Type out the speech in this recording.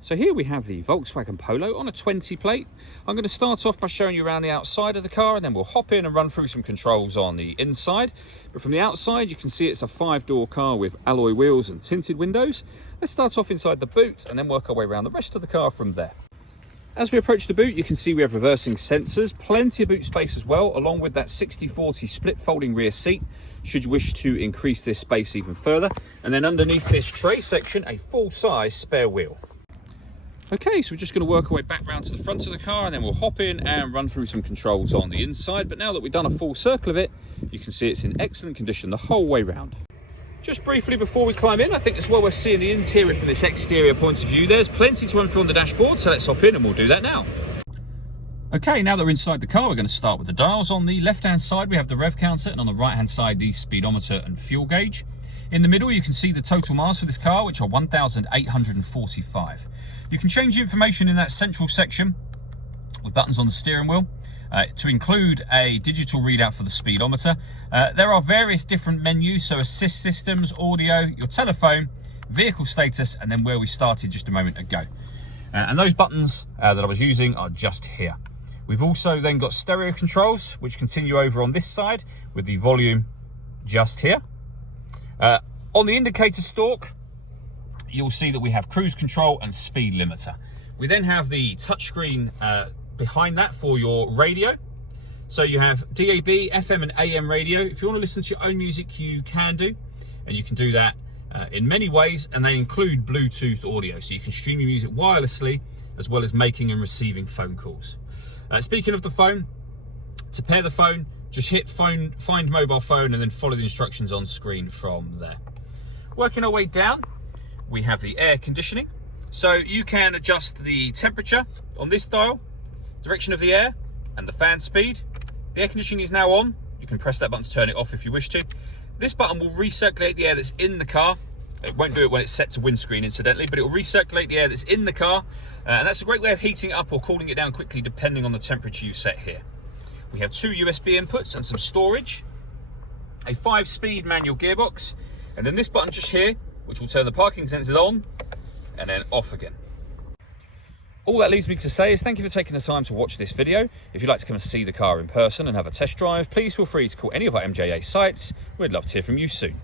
So here we have the Volkswagen Polo on a 20 plate. I'm going to start off by showing you around the outside of the car, and then we'll hop in and run through some controls on the inside. But from the outside, you can see it's a 5-door car with alloy wheels and tinted windows. Let's start off inside the boot and then work our way around the rest of the car from there. As we approach the boot, you can see we have reversing sensors, plenty of boot space as well, along with that 60/40 split folding rear seat, should you wish to increase this space even further. And then underneath this tray section, a full-size spare wheel. Okay, so we're just going to work our way back round to the front of the car, and then we'll hop in and run through some controls on the inside. But now that we've done a full circle of it, you can see it's in excellent condition the whole way round. Just briefly before we climb in, I think it's well worth seeing the interior from this exterior point of view. There's plenty to run through on the dashboard, so let's hop in and we'll do that now. Okay, now that we're inside the car, we're going to start with the dials. On the left-hand side, we have the rev counter, and on the right-hand side, the speedometer and fuel gauge. In the middle, you can see the total miles for this car, which are 1,845. You can change the information in that central section with buttons on the steering wheel to include a digital readout for the speedometer. There are various different menus, so assist systems, audio, your telephone, vehicle status, and then where we started just a moment ago. And those buttons that I was using are just here. We've also then got stereo controls, which continue over on this side with the volume just here. On the indicator stalk, you'll see that we have cruise control and speed limiter. We then have the touchscreen behind that for your radio. So you have DAB, FM and AM radio. If you want to listen to your own music, you can do. And you can do that in many ways, and they include Bluetooth audio. So you can stream your music wirelessly, as well as making and receiving phone calls. Speaking of the phone, to pair the phone, just hit find mobile phone and then follow the instructions on screen from there. Working our way down, we have the air conditioning. So you can adjust the temperature on this dial, direction of the air, and the fan speed. The air conditioning is now on. You can press that button to turn it off if you wish to. This button will recirculate the air that's in the car. It won't do it when it's set to windscreen, incidentally, but it will recirculate the air that's in the car. And that's a great way of heating it up or cooling it down quickly, depending on the temperature you set here. We have 2 USB inputs and some storage, a 5-speed manual gearbox, and then this button just here, which will turn the parking sensors on and then off again. All that leaves me to say is thank you for taking the time to watch this video. If you'd like to come and see the car in person and have a test drive, please feel free to call any of our MJA sites. We'd love to hear from you soon.